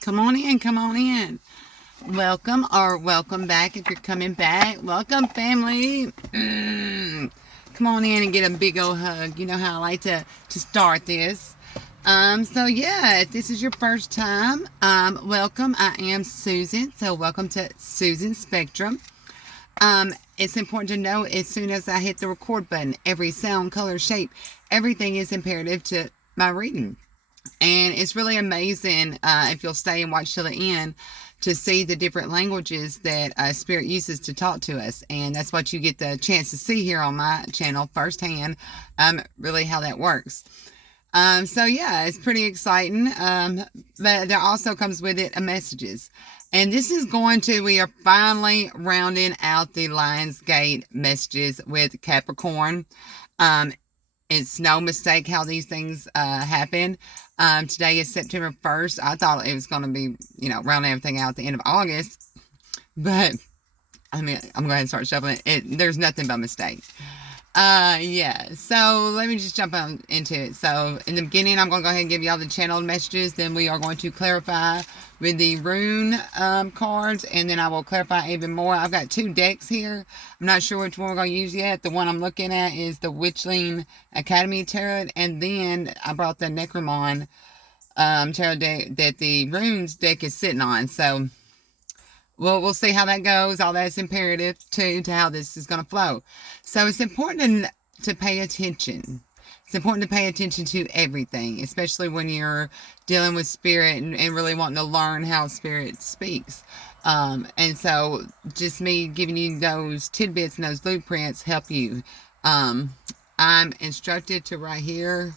Come on in, come on in. Welcome or welcome back if you're coming back. Welcome, family. Come on in and get a big old hug. You know how I like to start this. So yeah, if this is your first time, welcome. I am Susan. So welcome to Susan Spectrum. It's important to know as soon as I hit the record button, every sound, color, shape, everything is imperative to my reading. And it's really amazing if you'll stay and watch till the end to see the different languages that Spirit uses to talk to us. And that's what you get the chance to see here on my channel firsthand, really how that works. So yeah, it's pretty exciting. But there also comes with it a messages. And this is we are finally rounding out the Lions Gate messages with Capricorn. It's no mistake how these things happen. Today is September 1st. I thought it was going to be, rounding everything out at the end of August. But, I'm going to go ahead and start shuffling it. There's nothing but mistake. Yeah. So, let me just jump on into it. So, in the beginning, I'm going to go ahead and give y'all the channeled messages. Then we are going to clarify with the rune cards, and then I will clarify even more. I've got two decks here. I'm not sure which one we're going to use yet. The one I'm looking at is the Witchling Academy Tarot, and then I brought the Necromon tarot deck that the runes deck is sitting on. So we'll see how that goes. All that's imperative to how this is going to flow. So it's important to pay attention. It's important to pay attention to everything, especially when you're dealing with spirit and really wanting to learn how spirit speaks. And so just me giving you those tidbits and those blueprints help you. I'm instructed to right here,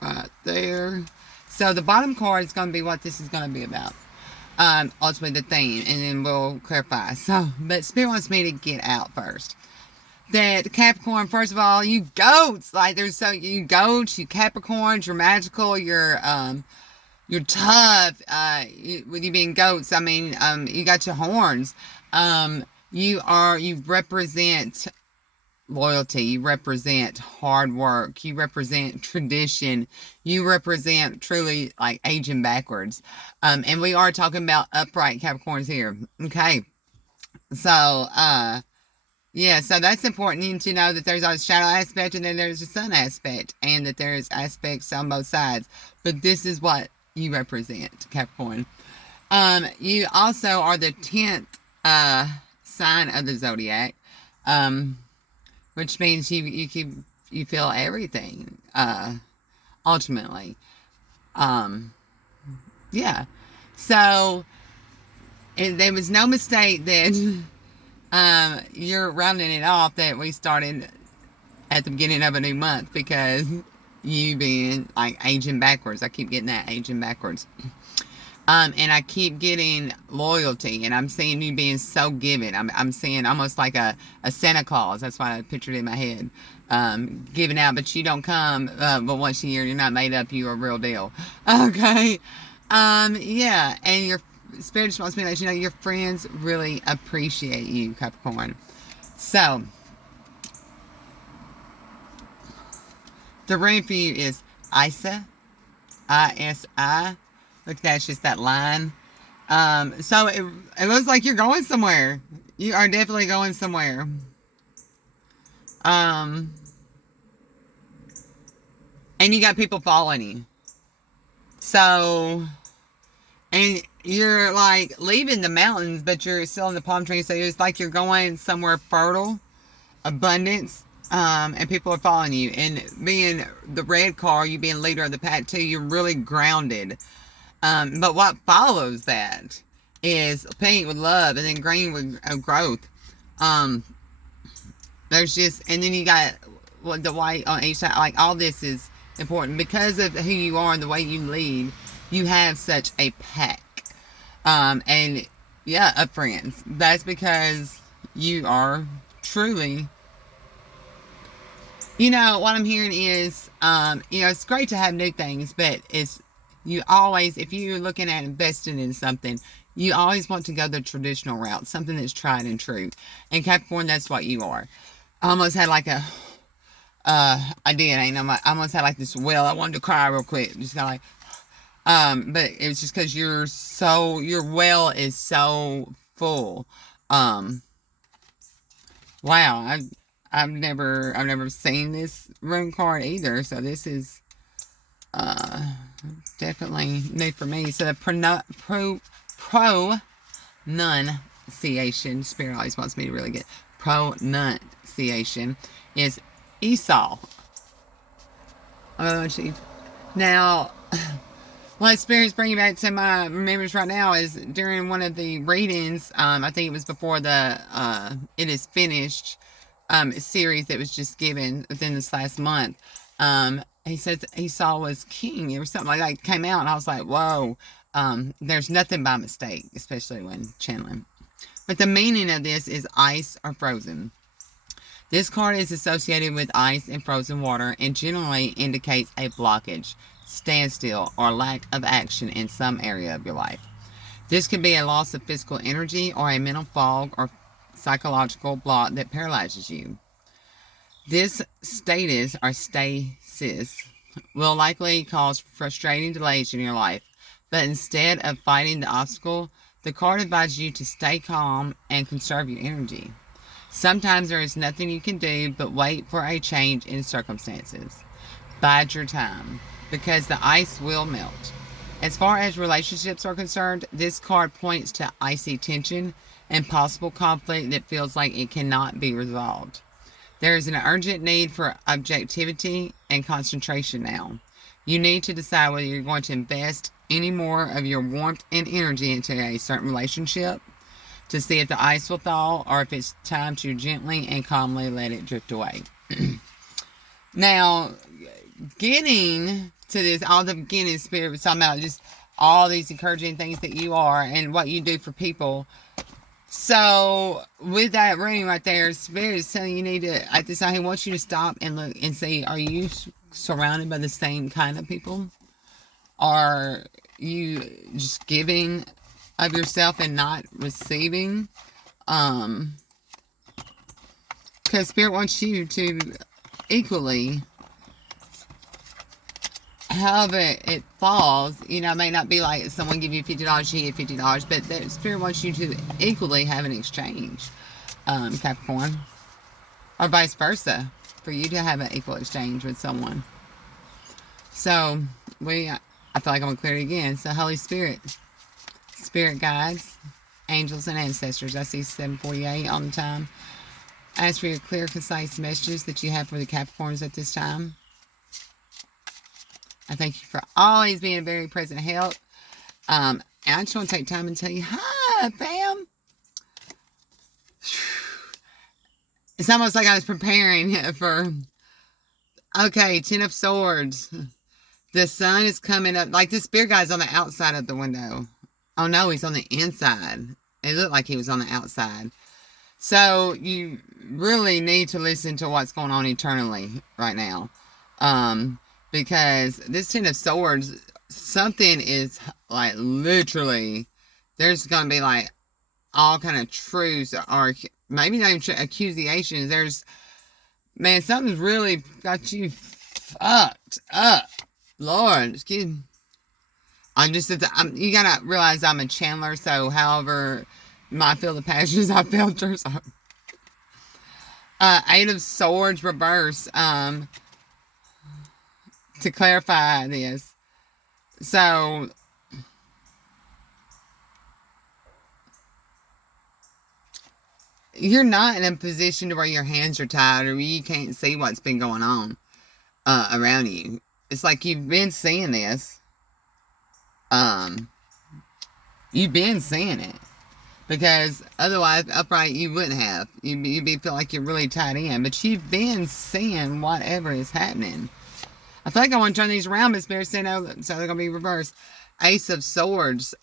right there. So the bottom card is going to be what this is going to be about. Ultimately the theme, and then we'll clarify. So, but Spirit wants me to get out first. That Capricorn, first of all, you goats, you goats, you Capricorns, you're magical, you're tough, with you being goats, you got your horns, you represent loyalty, you represent hard work, you represent tradition, you represent truly like aging backwards, and we are talking about upright Capricorns here, okay, so, yeah, so that's important to know that there's a shadow aspect and then there's a sun aspect, and that there's aspects on both sides. But this is what you represent, Capricorn. You also are the 10th sign of the zodiac, which means you feel everything, ultimately. Yeah. So there was no mistake that you're rounding it off that we started at the beginning of a new month, because you being like aging backwards. I keep getting that aging backwards. And I keep getting loyalty, and I'm seeing you being so giving. I'm seeing almost like a Santa Claus. That's why I pictured it in my head. Giving out, but you don't come but once a year. You're not made up. You're a real deal. Okay. Yeah, and your Spirit just wants me to let you know your friends really appreciate you, Capricorn. So, the rune for you is Isa. I-S-I. Look, that's just that line. So it looks like you're going somewhere. You are definitely going somewhere. And you got people following you. So, and you're like leaving the mountains, but you're still in the palm tree. So it's like you're going somewhere fertile, abundance, and people are following you. And being the red car, you being leader of the pack too, you're really grounded. But what follows that is pink with love, and then green with growth. There's just, and then you got the white on each side. Like, all this is important because of who you are and the way you lead. You have such a pack, and yeah, of friends. That's because you are truly. What I'm hearing is, it's great to have new things, but you always, if you're looking at investing in something, you always want to go the traditional route, something that's tried and true. And Capricorn, that's what you are. I almost had like I almost had like this well, I wanted to cry real quick. Just got like, But it was just because your well is so full. Um, wow, I've never seen this rune card either. So this is uh definitely new for me. So the pronunciation, Spirit always wants me to really get pronunciation, is Esau. Now, what Spirit's bringing back to my remembrance right now is during one of the readings, I think it was before the It Is Finished series that was just given within this last month. He says Esau was king. It was something like that came out, and I was like, whoa, there's nothing by mistake, especially when channeling. But the meaning of this is ice or frozen. This card is associated with ice and frozen water and generally indicates a blockage, standstill, or lack of action in some area of your life. This could be a loss of physical energy or a mental fog or psychological block that paralyzes you. This status or stasis will likely cause frustrating delays in your life, but instead of fighting the obstacle, the card advises you to stay calm and conserve your energy. Sometimes there is nothing you can do but wait for a change in circumstances. Bide your time, because the ice will melt. As far as relationships are concerned, this card points to icy tension and possible conflict that feels like it cannot be resolved. There is an urgent need for objectivity and concentration now. You need to decide whether you're going to invest any more of your warmth and energy into a certain relationship to see if the ice will thaw, or if it's time to gently and calmly let it drift away. Now, getting to this, all the beginning, Spirit was talking about just all these encouraging things that you are and what you do for people. So, with that ring right there, Spirit is telling you need to, at this time, he wants you to stop and look and see, are you surrounded by the same kind of people? Are you just giving of yourself and not receiving? Because Spirit wants you to equally, however it falls, it may not be like someone give you $50, you get $50, but the Spirit wants you to equally have an exchange, Capricorn, or vice versa, for you to have an equal exchange with someone. So, I feel like I'm going to clear it again. So, Holy Spirit, Spirit guides, angels, and ancestors. I see 748 on the time. Ask for your clear, concise messages that you have for the Capricorns at this time. I thank you for always being a very present help. And I just want to take time and tell you, hi, fam. It's almost like I was preparing for, okay, 10 of Swords. The sun is coming up. Like, this Spirit guy's on the outside of the window. Oh, no, he's on the inside. It looked like he was on the outside. So, you really need to listen to what's going on eternally right now. Because this 10 of Swords, something is, like, literally, there's going to be, like, all kind of truths, or maybe not even accusations. There's, man, something's really got you fucked up. Lord, excuse me. You gotta realize I'm a channeler, so however my field of passions I filter. So. 8 of Swords reverse, to clarify this. So, you're not in a position to where your hands are tied or you can't see what's been going on around you. It's like you've been seeing this. You've been seeing it. Because otherwise, upright, you wouldn't have. You'd feel like you're really tied in. But you've been seeing whatever is happening. I feel like I want to turn these around, but Spirit said no, so they're going to be reversed. Ace of Swords.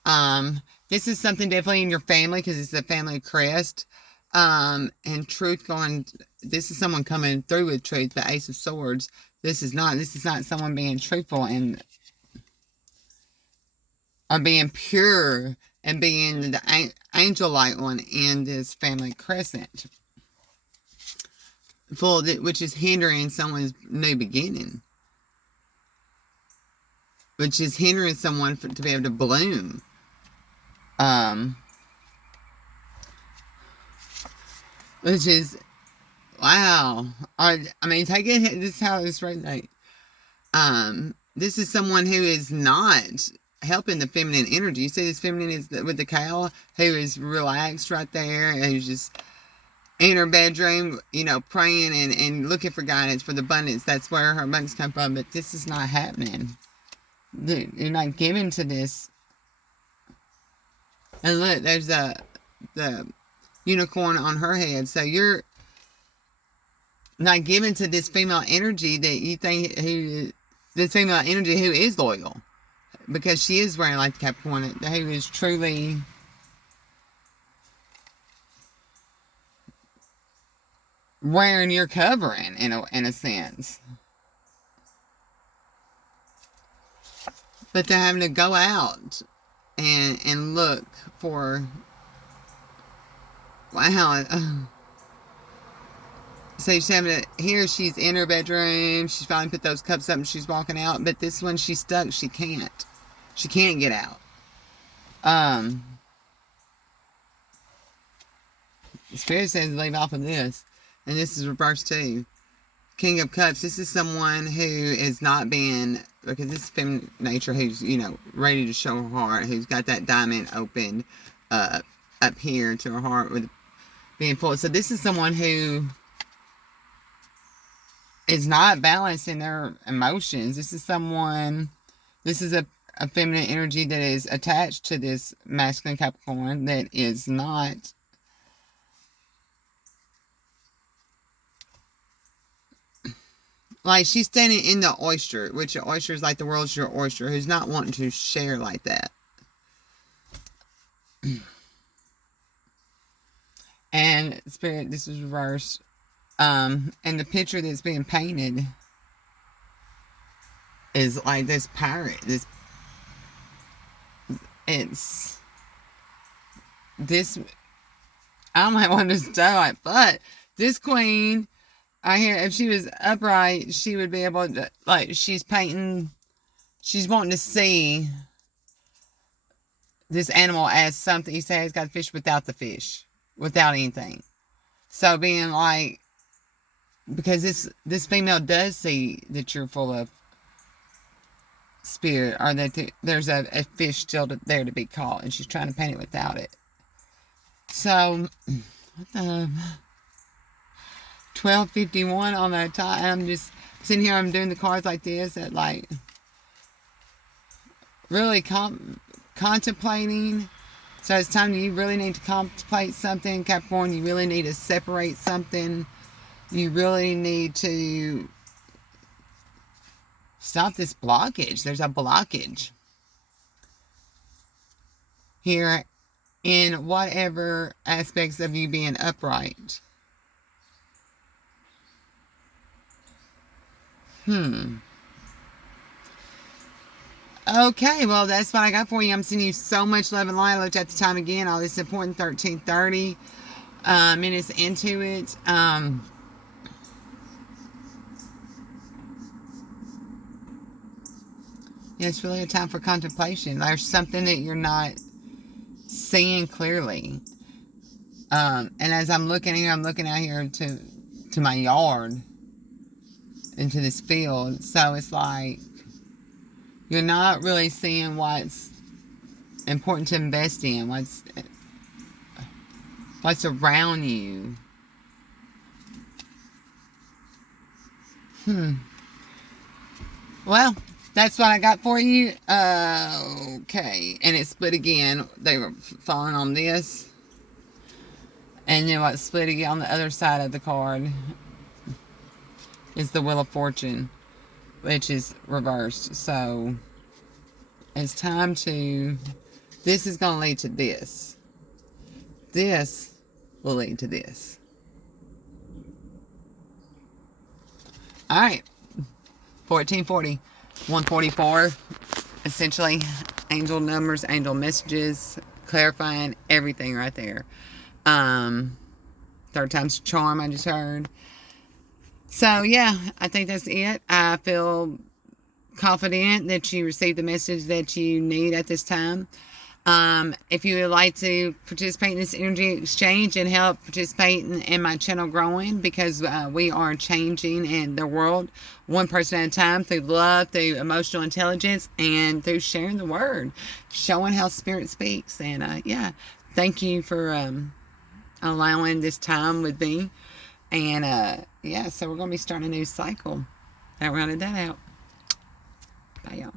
This is something definitely in your family, because it's a family crest. And truth going, this is someone coming through with truth, the Ace of Swords. This is not someone being truthful and or being pure and being the angel-like one in this family crescent, which is hindering someone's new beginning. which is hindering someone to be able to bloom. Which is, wow. I mean, take it, this is how it's right now. This is someone who is not helping the feminine energy. You see this feminine is with the cow, who is relaxed right there, and who's just in her bedroom, you know, praying and looking for guidance for the abundance. That's where her abundance come from. But this is not happening. You're not given to this. And look, there's the unicorn on her head. So you're not given to this female energy that you think this female energy who is loyal, because she is wearing like the Capricorn, who is truly wearing your covering in a sense. But they're having to go out and look for, wow. So she's having to, here she's in her bedroom, she's finally put those cups up and she's walking out, but this one she's stuck, she can't get out. Spirit says leave off of this, and this is reversed too. King of Cups, this is someone who is not being, because this is feminine nature, who's, you know, ready to show her heart, who's got that diamond open up here to her heart with being full. So this is someone who is not balanced in their emotions. This is someone, this is a feminine energy that is attached to this masculine Capricorn that is not like, she's standing in the oyster, which the oyster is like the world's your oyster, who's not wanting to share like that. And Spirit, this is reversed. And the picture that's being painted is like this pirate. I might want to style it, but this queen, I hear if she was upright, she would be able to, like, she's painting, she's wanting to see this animal as something. You say it's got fish without the fish, without anything. So being like, because this female does see that you're full of spirit, or that there's a fish still there to be caught, and she's trying to paint it without it. So, what the 12:51 on that time. I'm just sitting here, I'm doing the cards like this, at like really contemplating. So it's time you really need to contemplate something, Capricorn. You really need to separate something. You really need to stop this blockage. There's a blockage here in whatever aspects of you being upright. Okay, well, that's what I got for you. I'm sending you so much love and light. I looked at the time again. All this important, 13:30 minutes into it. Yeah, it's really a time for contemplation. There's something that you're not seeing clearly. And as I'm looking here, I'm looking out here to my yard, into this field. So it's like you're not really seeing what's important to invest in, what's around you. Well, that's what I got for you. Okay, and it split again. They were falling on this, and then what split again on the other side of the card is the Wheel of Fortune, which is reversed. So it's time to, this is going to lead to this. This will lead to this. All right. 1440, 144. Essentially, angel numbers, angel messages, clarifying everything right there. Third time's a charm, I just heard. So, yeah, I think that's it. I feel confident that you received the message that you need at this time. If you would like to participate in this energy exchange and help participate in my channel growing, because we are changing in the world one person at a time through love, through emotional intelligence, and through sharing the word, showing how Spirit speaks. And yeah, thank you for allowing this time with me. And yeah, so we're going to be starting a new cycle. I rounded that out. Bye, y'all.